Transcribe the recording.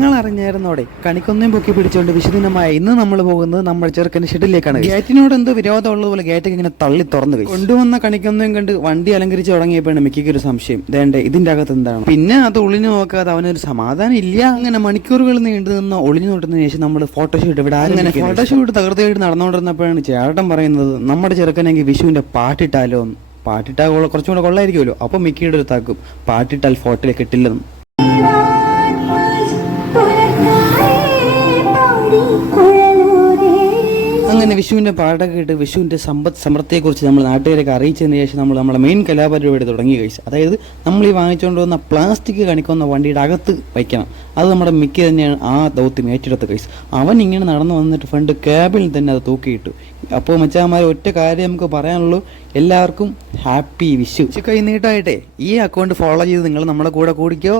നിങ്ങൾ അറിഞ്ഞായിരുന്നോടെ കണിക്കൊന്നയും പൊക്കി പിടിച്ചുകൊണ്ട് വിശുദിനമായ ഇന്ന് നമ്മൾ പോകുന്നത് നമ്മൾ ചെറുക്കന്റെ ഷെഡിലേക്കാണ് ഗേറ്റിനോട് എന്തോ വിരോധമുള്ളതുപോലെ ഗേറ്റ് ഇങ്ങനെ തള്ളി തുറന്നു പോയി കൊണ്ടുവന്ന കണിക്കൊന്നയും കണ്ട് വണ്ടി അലങ്കരിച്ച് തുടങ്ങിയപ്പോഴാണ് മിക്കയ്ക്ക് ഒരു സംശയം. ദേണ്ടേ ഇതിന്റെ അകത്ത് എന്താണ്? പിന്നെ അത് ഒളിഞ്ഞു നോക്കാതെ അവനൊരു സമാധാനം ഇല്ല. അങ്ങനെ മണിക്കൂറുകൾ നീണ്ടു നിന്ന് ഒളിഞ്ഞു നോട്ടുന്നതിന് ശേഷം നമ്മൾ ഫോട്ടോഷൂട്ട് ഇവിടെ അങ്ങനെ ഫോട്ടോഷൂട്ട് തകർത്തായിട്ട് നടന്നുകൊണ്ടിരുന്നപ്പോഴാണ് ചേട്ടൻ പറയുന്നത് നമ്മുടെ ചെറുക്കനെങ്കിൽ വിഷുവിന്റെ പാട്ടിട്ടാലോ പാട്ടിട്ടാ പാട്ടിട്ടാൽ കുറച്ചും കൂടെ കൊള്ളായിരിക്കുമല്ലോ. അപ്പൊ മിക്കിയുടെ ഒരു താക്കും പാട്ടിട്ടാൽ ഫോട്ടോയിൽ കിട്ടില്ലെന്ന്. അങ്ങനെ വിഷുവിന്റെ പാട്ടൊക്കെ ഇട്ട് വിഷുവിന്റെ സമ്പദ് സമൃദ്ധിയെക്കുറിച്ച് നമ്മൾ നാട്ടുകാരൊക്കെ അറിയിച്ചതിന് ശേഷം നമ്മൾ നമ്മുടെ മെയിൻ കലാപരിപാടി തുടങ്ങി കഴിച്ചു. അതായത് നമ്മൾ ഈ വാങ്ങിച്ചുകൊണ്ട് വന്ന പ്ലാസ്റ്റിക് കണിക്കുന്ന വണ്ടിയുടെ അകത്ത് വയ്ക്കണം. അത് നമ്മുടെ മിക്ക തന്നെയാണ് ആ ദൗത്യം ഏറ്റെടുത്ത കേസ് അവൻ ഇങ്ങനെ നടന്നു വന്നിട്ട് ഫ്രണ്ട് ക്യാബിൽ തന്നെ അത് തൂക്കിയിട്ടു. അപ്പോൾ മച്ചാമാരെ ഒറ്റ കാര്യം നമുക്ക് പറയാനുള്ളൂ. എല്ലാവർക്കും ഹാപ്പി വിഷു. കൈ നീട്ടായിട്ടെ ഈ അക്കൗണ്ട് ഫോളോ ചെയ്ത് നിങ്ങൾ നമ്മുടെ കൂടെ കൂടിക്കോ.